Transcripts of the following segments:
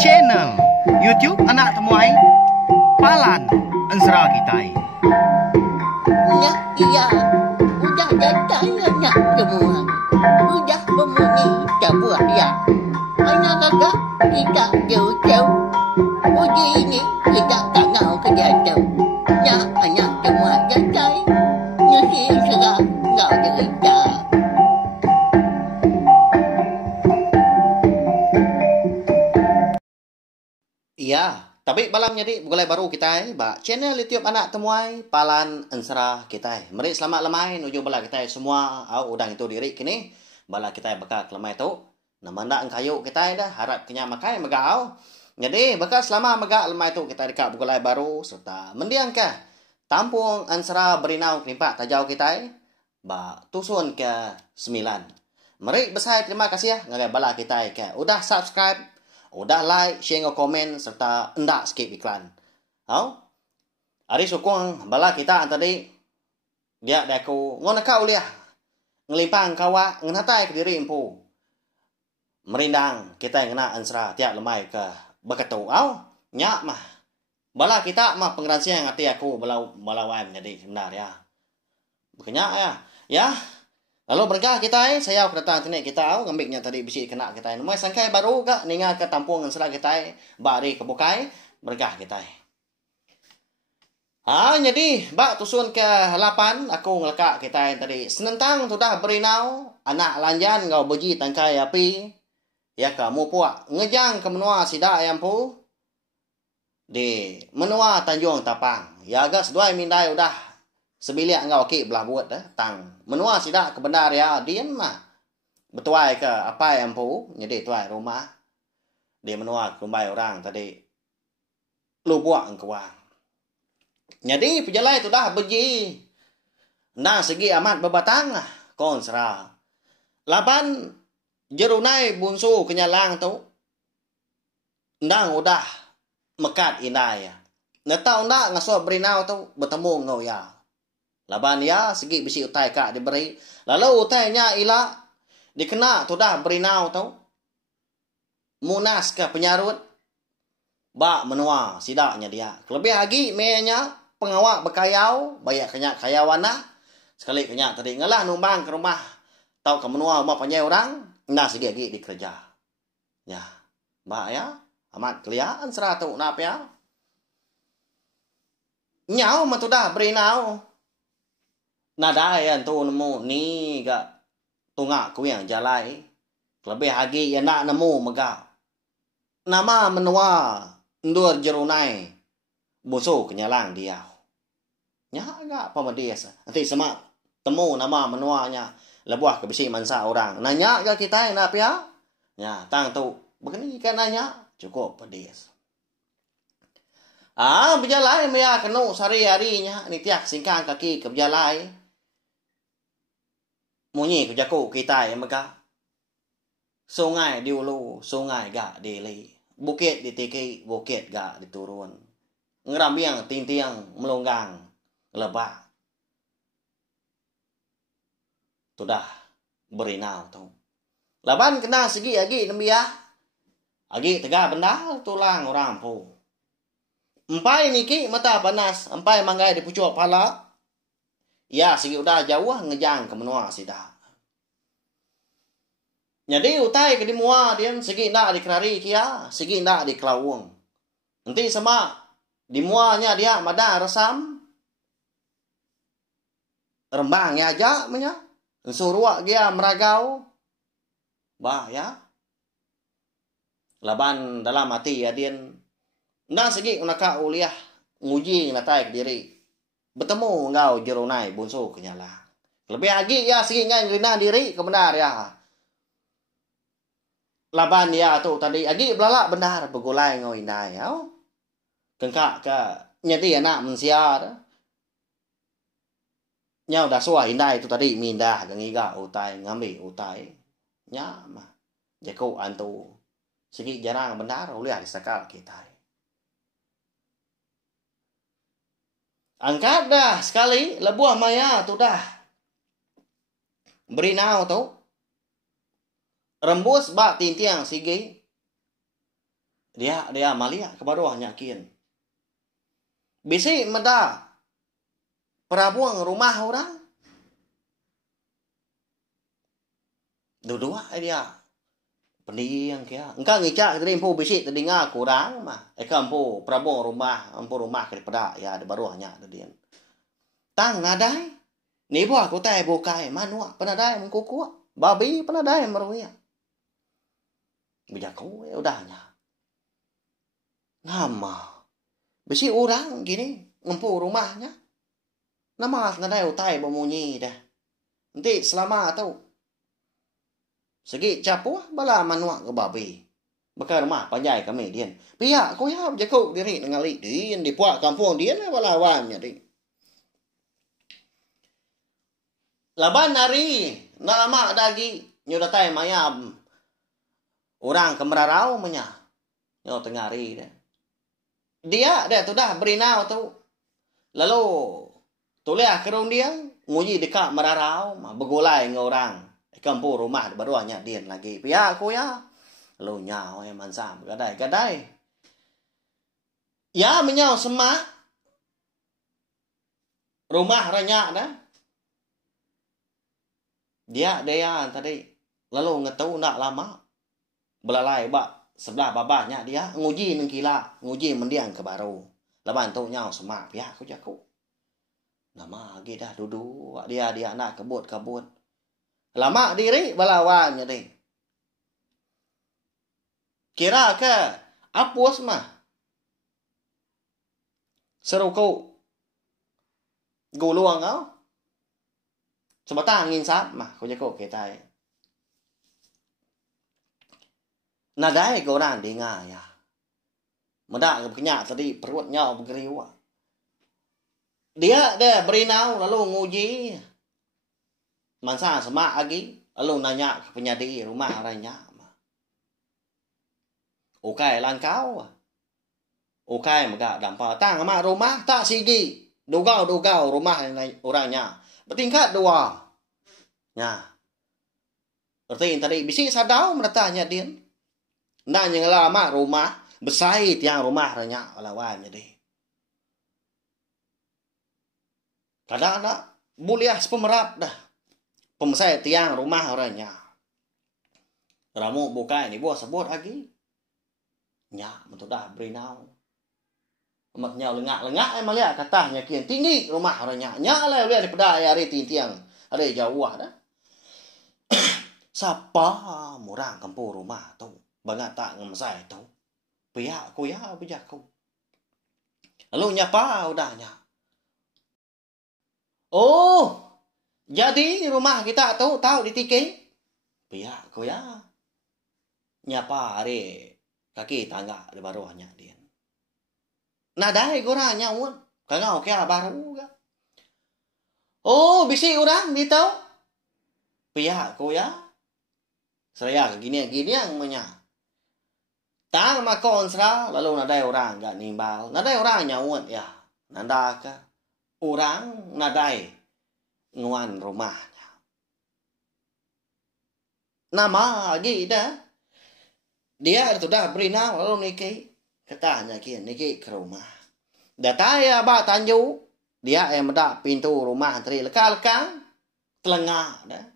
channel YouTube anak temuai Palan Ensra Kitai. Ya, iya, udah datang anak semua. Udah memenuhi sebuah ya. Anak kakak kita jauh-jauh. Uji ini kita tak mau kerja jauh. Ya, anak semua datang. Nyusi serah nggak cerita. Iya, tapi malam jadi mulai baru kita ba channel YouTube anak temuai Palan Ensra kita. Mari selamat lemai nuju bala kita semua au udang itu diri kini bala kita bakal lemai tu. Nama ndak kayu kita dah harap kenya makai megau. Jadi bakal selama megak lemai tu kita dekat mulai baru serta mendiang ke Tampung Ensra Berinau Kelimpak Tajau kita ba tusun ke 9. Mari besar terima kasih ya ngagai bala kita ke udah subscribe. Udah like, share, komen, serta endak skip iklan. Hari sukung bala kita tadi dia daku ngon kau liah ngelimpang kawa nganatai ke diri empu. Merindang kita yang kena ansra tiap lemai ke bekatu. Nyak mah. Bala kita mah pengeransia yang hati aku bala waim jadi benar ya. Bukannya ya. Ya. Lalu berkah kita saya kedatang sini kita ngambiknya tadi bisi kena kita. Nomor sangkai baru ke ninga ke Tampung Ensra kita bari kebukai berkah kita. Jadi bak tusun ke 8 aku ngelakak kita tadi. Senentang sudah berinau anak lanjan ngau beji tangkai api. Ya kamu puak ngejang ke menua sida ayam pu di menua Tanjung Tapang. Ya agak seduai mindai udah sebilik ngau ki belah buat tang menua sidak ke benar ya dian mah betuai ke apa yang pu jadi tuai rumah dia menua kumbai orang tadi lu buang ke wang jadi pejalai tu dah beji nah segi amat bebatang lah konsra laban jerunai bunsu kenyalang tu ndang udah mekat inai ya netau ndak ngasuh berinau tu bertemu ngau ya laban ya segi bisi utai kak diberi. Lalu utainya ila dikena tu dah berinau tau. Munas ke penyarut. Bak menua sidaknya dia. Kelebih lagi menya pengawak berkayau. Banyak kenyak kayawana. Sekali kenyak tadi ngalah numbang ke rumah. Tau ke menua rumah panjai orang. Nah segi lagi dikerja. Ya. Bak ya. Amat kelihatan seratu. Napa ya. Nyau mah tu dah berinau. Nada yang tu nemu ni gak tungak ku yang jalai. Lebih lagi yang nak nemu megak. Nama menua ndur jerunai. Busu kenyalang dia. Nya agak pemedias. Nanti semak temu nama menuanya. Lebuah ke besi mansa orang. Nanya gak kita yang apa ya? Ya, tang tu. Begini kan nanya. Cukup pedias. Berjalai mea kenu sehari-harinya. Ni tiak singkang kaki ke berjalai. Munyi kejaku kita yang megah. Sungai di ulu, sungai gak di li. Bukit di tiki, bukit gak diturun. Ngerambiang, tintiang, melonggang, lebah. Sudah berinau tu. Laban kena segi agi nembia. Agi tegak benda tulang orang pu. Empai niki mata panas, empai manggai di pucuk pala. Ya, segi udah jauh ngejang ke menua sida. Jadi utai ke di mua dia segi nak dikerari kia, segi nak dikelawung. Nanti sama di muanya dia mada resam. Rembangnya aja menya. Suruak dia meragau. Bah ya. Laban dalam hati ya dia. Nah segi unaka uliah nguji natai ke diri. Bertemu ngau jerunai bunsu kenyala. Lebih lagi ya segi ngai rina diri kebenar ya. Laban ya tu tadi agi belalak benar begulai ngau inai ya. Kengkak ke nyati anak mensiar. Nyau dah suah inai tu tadi mindah gengiga utai ngambil utai. Nya mah jaku antu. Segi jarang benar uliah disakal kita. Angkat dah sekali lebuah maya tu dah. Berinau tu. Rembus bak tintiang sigi. Dia malia ke bawah nyakin. Bisi meda perabuang rumah orang. Dua-dua dia. Pendiang kia. Engkau ngicak tadi empu bisi tadi ngaku orang mah. Eka empu perabuang rumah, empu rumah daripada ya di bawahnya tadi. Tang nadai. Ni buah aku tay bukai manua penadai mengkuku. Babi penadai meruya. Bijak kau udahnya. Nama. Bisi orang gini empu rumahnya. Nama nadai utai bemunyi dah. Nanti selama tahu. Segi capu bala manua ke babi. Bakal rumah panjai kami dia. Pihak kau ya berjakau diri ngali dia di puak kampung dia bala awannya di. Laban hari nama dagi nyudatai mayam. Orang kemerarau menya. Nyo tengari dia. Dia tu dah berinau tu. Lalu tuliah kerung dia nguji dekat merarau begulai dengan orang. Kampung rumah barunya dia lagi. Pihak aku ya. Lalu nyau mansam gadai. Ya menyau semak. Rumah ranyak dah. Dia tadi. Lalu ngetau nak lama. Belalai bak sebelah babahnya dia. Nguji nengkila. Nguji mendiang ke baru. Lepas tu nyau semak. Pihak aku jaku. Nama lagi dah duduk. Dia nak kebut. Lama diri balawannya deh. Kira ke apus mah. Seru kau. Guluang kau. Sebatang angin sap mah. Kau jago kita. Nadai kau orang dengar ya. Medak kenyak tadi perutnya bergeriwa. Dia berinau lalu nguji. Mansa semak lagi. Lalu nanya ke penyadi rumah orangnya. Okai langkau. Okai megak dampau. Tang mak rumah tak sigi. Dugau rumah orangnya. Bertingkat dua. Ya. Berarti tadi bisi sadau menatanya dia. Nanya lama rumah. Besai tiang rumah orangnya. Lawan jadi. Kadang-kadang buliah sepemerap dah. Pemesai tiang rumah orangnya. Ramu buka ini buah sebut lagi. Nya, betul dah berinau. Maknya lengak emang lihat katanya kian tinggi rumah orangnya. Nya lah lihat daripada hari tiang. Ada jauh dah. Siapa murang kampung rumah tu. Bangat tak ngemesai tu. Pihak aku ya bijak aku. Lalu nyapa udahnya. Oh. Jadi rumah kita tahu ditiki. Pihak aku ya. Nyapa hari kaki tangga di baruhnya dia. Nadai goranya un. Kagak oke baru ga. Oh, bisi orang ditau. Pihak aku ya. Saya gini yang menya. Tang makon sera lalu nadai orang gak nimbal. Nadai orangnya un ya. Nanda ka. Orang nadai nguan rumahnya. Nama lagi dah. Dia sudah berinau lalu niki. Katanya kian niki ke rumah. Dataya ba tanju. Dia yang medak pintu rumah tadi lekal-lekal. Telengah dah.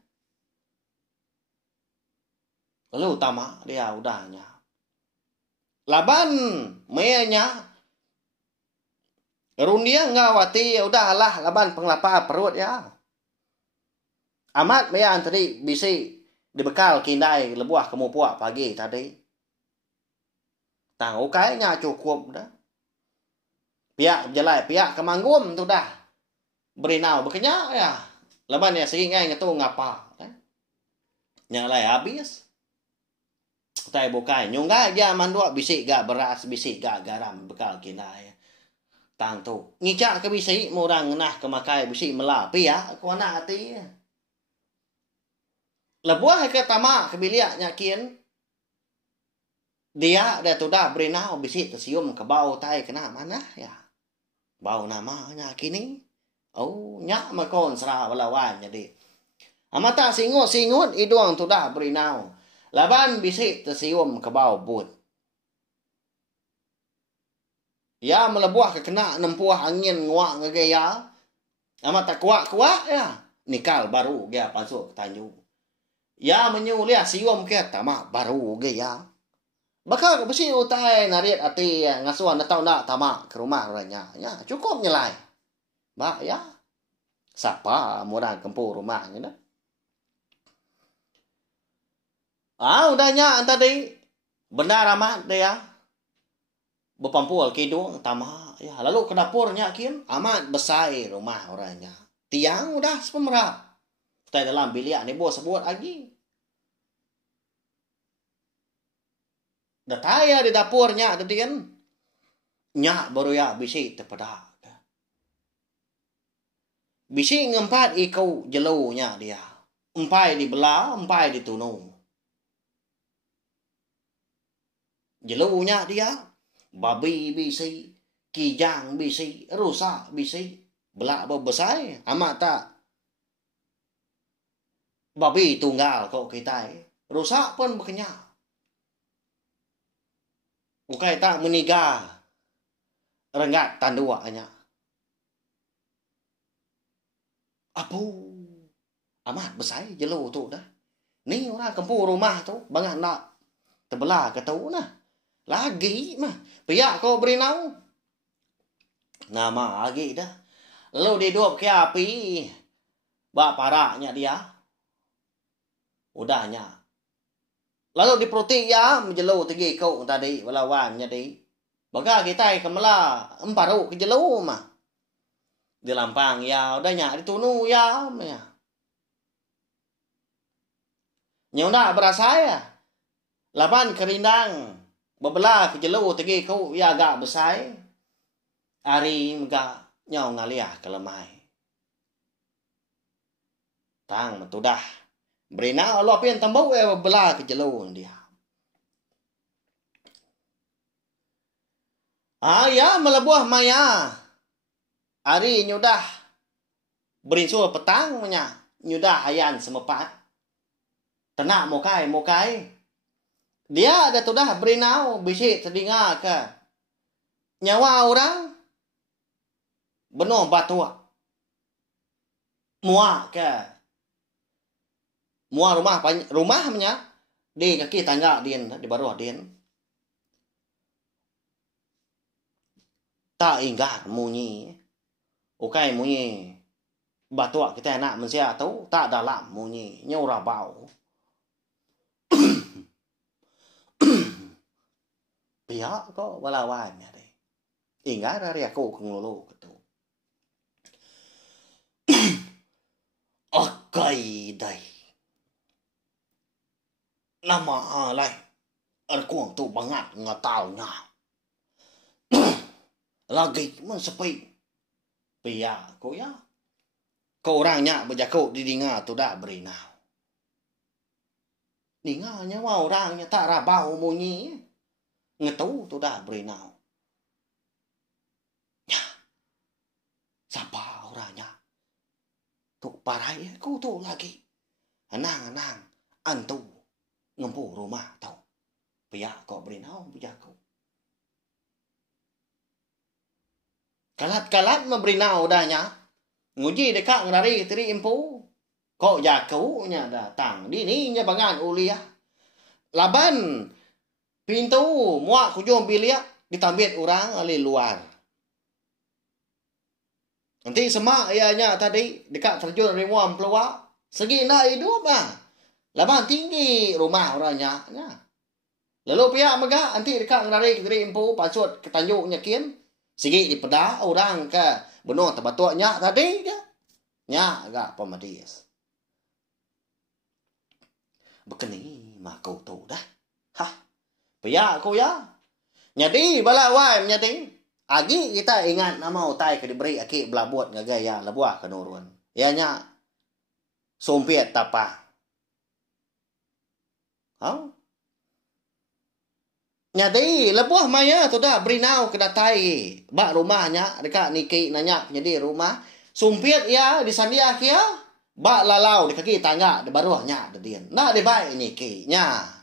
Lalu utama dia udahnya. Laban mayanya. Rundia ngawati udahlah laban penglapa perut ya. Amat mayan tadi bisi dibekal kindai lebuah kemupuak pagi tadi. Tang ukainya cukup dah. Pihak jelai, pihak kemanggum tu dah. Berinau berkenyak ya. Leban ya seringai ngetu ngapa. Yang lain habis. Tai bukai nyungga aja mandua bisi gak beras, bisi gak garam bekal kindai. Tang tu. Ngicak ke bisi murang ngenah kemakai bisi melapi ya. Kuana hati. Lebuah ke tamak kebiliaknya kian. Dia tu dah berinau bisi tersium ke bau tai kena mana ya. Bau namanya kini. Oh nyak makon serah walawan jadi. Amata singut iduang tu dah berinau. Laban bisi tersium ke bau but. Ya melebuah ke kena nempuah angin nguak ngegaya. Amat tak kuat-kuat ya. Nikal baru dia masuk ke tanju. Ya menyulia siom ke tamak baru gaya. Bakal besi utai narit ati ngasuan datang nak tamak ke rumah orangnya. Ya cukup nyelai. Bak ya. Siapa murah kempur rumahnya dah. Udahnya tadi. Benar amat dia. Berpampul kidung tamak. Ya, lalu ke dapurnya kin amat besar rumah orangnya. Tiang udah sepemerah. Kita dalam bilik ni bos sebut lagi. Dah taya di dapurnya tadi kan. Nyak baru ya bisi terpedak. Bisi ngempat ikau jelunya dia. Empai dibelah, empai ditunung. Jelunya dia. Babi bisi, kijang bisi, rusak bisi, belak besar, amat tak. Babi tunggal kok kita, rusak pun berkenyak. Bukai tak meniga, rengat tanduanya. Apa? Amat besar jelu tu dah. Ni orang kampung rumah tu, banyak nak terbelah ketau nah. Lagi mah. Piak kau beri nau. Nama lagi dah. Lalu didup ke api. Bak paraknya dia. Udahnya. Lalu diprotik ya. Menjelu tinggi kau tadi. Walawannya di. Baga kita kemela. Emparu ke jelu mah. Di lampang ya. Udahnya ditunu ya. Nyondak berasa ya. Lapan kerindang. Bebelah ke jelu tegi kau ya agak besar. Ari mga nyau ngaliah kelemai. Tang metudah. Berina Allah pian tambau bebelah ke jelu dia. Ya melebuah maya. Ari nyudah. Berinsul petang menya. Nyudah hayan semepat. Tenak mokai. Dia ada tudah berinau bisi terdinga ke nyawa orang benuh batua. Muak ke mua rumahnya di kaki tangga din di bawah din. Tak ingat munyi. Ukai munyi. Batua kita nak mensia tahu tak dalam munyi nyura bau. Pihak kok walawannya deh. Ingat dari aku ngulu gitu. Akai dai. Nama alai. Aku tu banget nggak tahunya. Lagi mensepi. Pihak kok ya. Kau orangnya berjakut di dinga tu dah berinau. Dinganya wah orangnya tak rabau munyi. Ngetau tu dah berinau. Ya. Siapa orangnya? Tu parai aku tu lagi. Anang. Antu. Ngempu rumah tau. Pihak kau berinau berjaku. Kalat memberinau dahnya. Nguji dekat ngerari teri impu. Kok jakunya datang. Dininya bangan uliah. Laban. Pintu muak kujung bilik ditambit orang ali luar. Nanti semak ianya tadi dekat terjun rimuan peluak. Segi nak hidup lah. Laban tinggi rumah orangnya. Lalu pihak megah nanti dekat ngerari keteri impu pasut ke tanjuknya kin. Segi di pedah orang ke benuh terbatuknya tadi ke. Nya agak pemadis. Begini mah kau tu dah. Hah. Pihak aku ya. Jadi bala wai nyati. Agi kita ingat nama utai ke diberi aki belabut ngagaya lebuah kenurun. Ianya sumpit tapa. Nyati lebuah maya tu dah berinau ke datai. Bak rumahnya dekat niki nanya jadi rumah. Sumpit ya di sandia kia. Bak lalau di kaki tangga di baruhnya dedien. Nah di baik niki nya.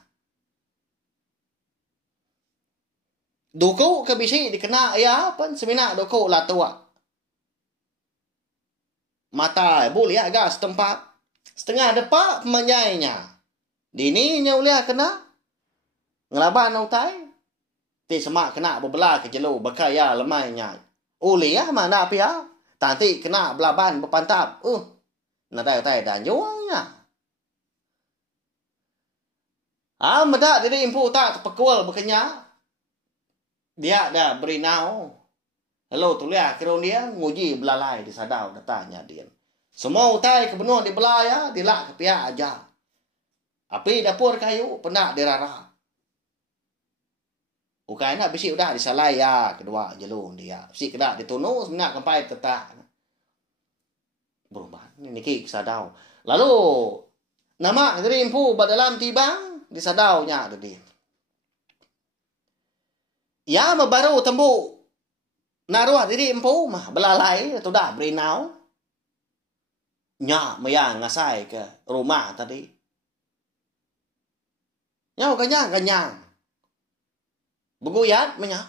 Duku ke bisi dikena ya pen semina duku lah tua. Mata bu lihat gas tempat. Setengah depak pemanjainya. Dini nya ulia kena. Ngelaban utai. Ti semak kena bebelah ke jelu bekaya lemainya. Ulia mana pia. Tanti kena belaban berpantap. Nadai utai dan juangnya. Medak diri impu tak terpekul berkenya. Dia dah berinau. Lalu tu lihat kira dia nguji belalai di sadau datanya dia. Semua utai ke benua di belaya dilak ke pihak aja. Api dapur kayu pendak dirara. Ukai nak bisi udah disalai ya kedua jelu dia. Bisi kedak ditunu sebenarnya kampai tetak. Berubah ni ki sadau. Lalu nama diri impu badalam tibang di sadau nya dia. Ya baru tembu naruh diri empu mah belalai tu dah berinau. Nya mayang ngasai ke rumah tadi. Nya kenyang. Beguyat menya.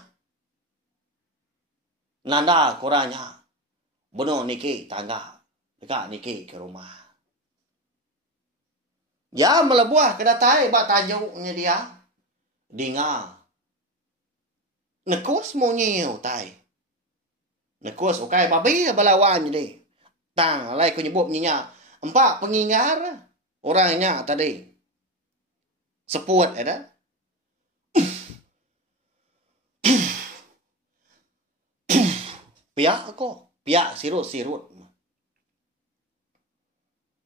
Nanda kuranya. Bunuh niki tangga. Dekat niki ke rumah. Ya melebuah kedatai bak tajuknya dia. Dinga. Nekus mo nyiu tay. Nekus ukai babi balawan jadi. Tang lai ku nyebut nyinya. 4 pengingar orangnya tadi. Seput ada. Piak ko. Piak sirut.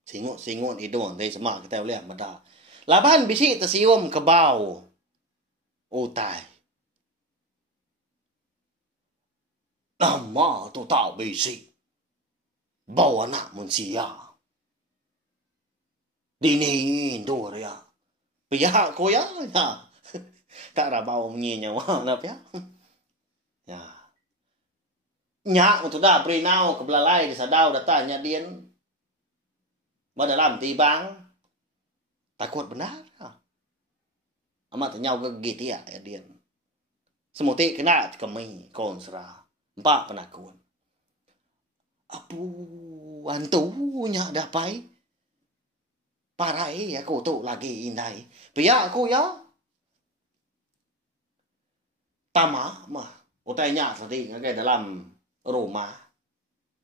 Singut hidung dari semak kita boleh mada. Laban bisi tersium ke bau. Utai. Nama tu tak bisi. Bawa anak manusia. Dini tu dia. Pihak ko ya. Tak ada bau menyinya wang nak ya. Ya. Nyak tu dah berinau ke belalai di sadau datanya dia. Dalam tibang. Takut benar. Amat ternyau ke gitu ya dia. Semuti kena kemi konsra. 4 penakun. Apu antunya dapai. Parai aku tu lagi indai. Pihak aku ya. Tama mah. Utainya tadi ngagai dalam rumah.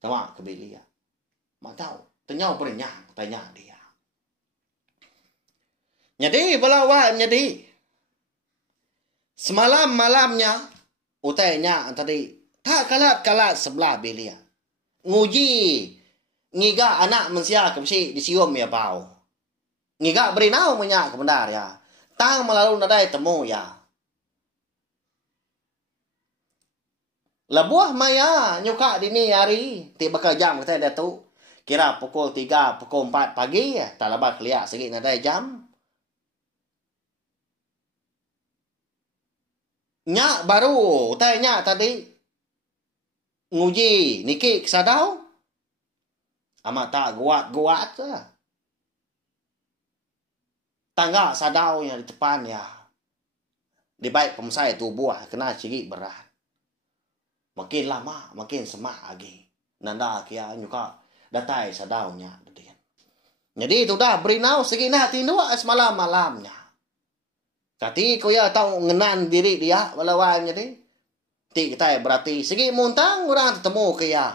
Tama kebelia. Mak tahu. Ternyau perenyang. Tanya dia. Jadi belawan jadi. Semalam malamnya. Utainya tadi. Tak kalat sebelah belia. Nguji. Ngiga anak mensia kebsi disium ya bau. Ngiga berinau menyak benar ya. Tang melalui nadai temu ya. Lebuah maya nyuka dini hari. Tiba ke jam kita dah tu. Kira pukul 3, pukul 4 pagi ya. Tak lebat keliak sikit nadai jam. Nyak baru. Tanya tadi. Nguji niki kesadau. Amat tak guat lah. Tangga sadau yang di depan ya. Di baik pemsai tubuh kena ciri berat. Makin lama makin semak lagi. Nanda kia nyuka datai sadaunya. Jadi itu dah berinau segina tindu semalam malamnya. Kati ko ya tahu ngenan diri dia walawan jadi. Ti kita berarti segi muntang orang ketemu kaya.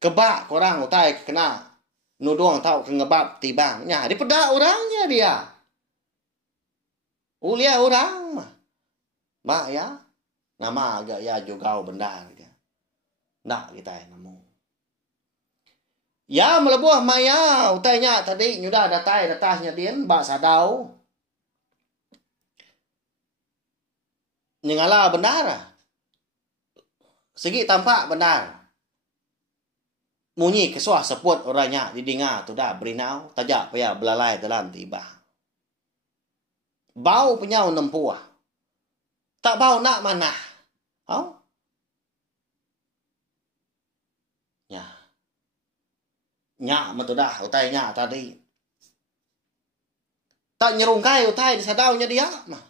Kebak orang utai kena nudong tahu ke ngebab tibangnya. Di pedak orangnya dia. Ulia orang. Mak ya. Nama agak ya juga benda dia. Nak kita namu. Ya melebuah maya utainya tadi nyudah datai datasnya dia bak sadau. Nyengala benar. Segi tampak benar. Munyi kesuah seput orangnya didengar tu dah berinau. Tajak payah belalai dalam tiba. Bau penyau nempuah. Tak bau nak mana. Ya. Nyak matu dah utainya tadi. Tak nyerungkai utai di sadaunya dia mah.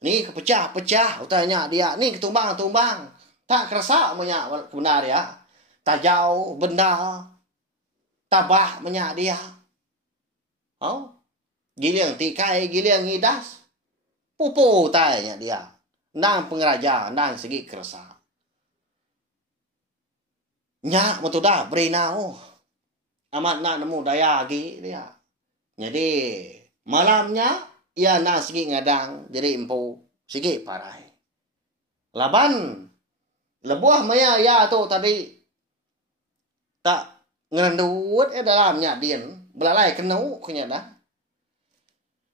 Ni kepecah-pecah utanya dia. Ni ketumbang-tumbang. Tak kerasa banyak benar ya. Tak jauh benda. Tabah banyak dia. Oh. Giliang tikai, giliang ngidas. Pupu utanya dia. Nang pengeraja, nang segi kerasa. Nyak matudah berenau. Amat nak nemu daya lagi dia. Jadi malamnya ia nak segi ngadang jadi empu segi parai. Laban lebuah maya ya tu tadi tak ngerendut dalamnya dian belalai kenu kunya dah.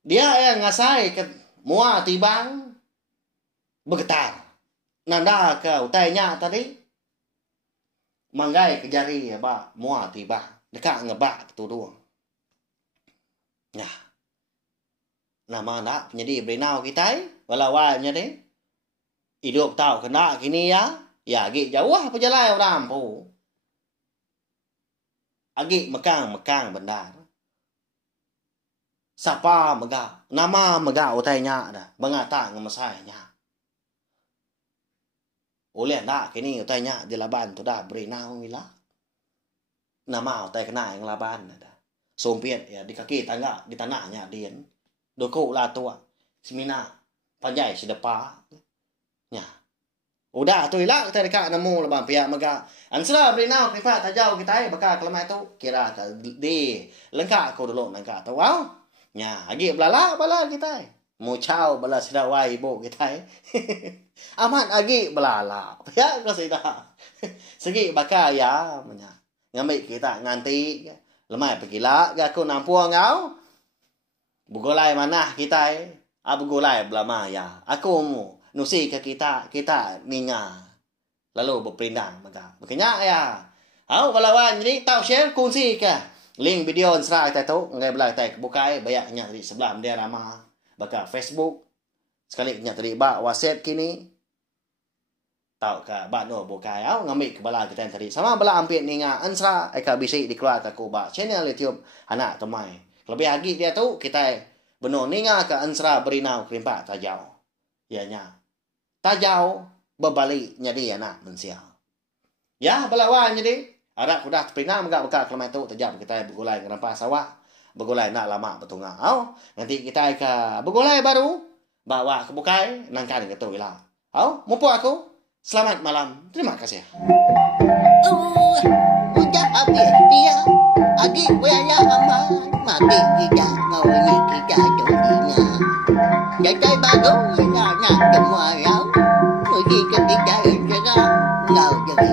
Dia yang ngasai ke mua tibang bergetar. Nanda ke utainya tadi manggai ke jari ba mua tibang. Dekat ngebak tu doang. Nah. Nama nak penyedi berenau kita walawalnya deh. Hidup tahu kena kini ya. Ya agi jauh perjalanan orang pu. Agi mekang benar. Siapa megah? Nama megah utainya dah. Bangata ngemasainya. Oleh nak kini utainya di laban tu dah berenau mila. Nama utai kena yang laban ada. Sompiet ya di kaki tangga di tanahnya dian. Doko lah tua. Semina panjai sedepa. Ya. Udah tu ilah kita dekat nemu laban pihak mega. Ansra berenau privat tajau kita bakal kelemai tu kira di lengkap ko dulu nangka tu wow. Ya, agi bala kita. Mucau bala sedawai ibu kita. Amat agi belala. Ya ko sida. Segi bakal ya menya. Ngambil kita nganti lemai pergila aku nampuang kau bugolai mana kita bugolai belama ya aku mu nusi ke kita ninga lalu berperindang maka makanya ya au balawan jadi tahu share kunci ke link video Ansra kita tu ngai belah tai bukai bayaknya di sebelah dia nama baka Facebook sekali nya tadi ba WhatsApp kini tahu ke ba no bukai au ngambil ke bala kita tadi sama bala ampit ninga Ansra eka bisi dikeluar ke ko ba channel YouTube anak temai lebih lagi dia tu kita benar ninga ke Ansra berenau kerimpak tajau ya nya tajau berbalik jadi anak mensia ya balawan jadi ada kuda terpinang enggak bekal kelemai tu tajam kita bergulai ngerampas sawah bergulai nak lama betungau au nanti kita ke bergulai baru bawa ke bukai nangkan ke tu lah au mumpuk aku. Selamat malam. Terima kasih. Udah habis dia. Agi buaya aman. Mati kita ngawini kita jodinya. Jadai baru nak semua yang. Pergi ke kita yang cerah. Ngau jadi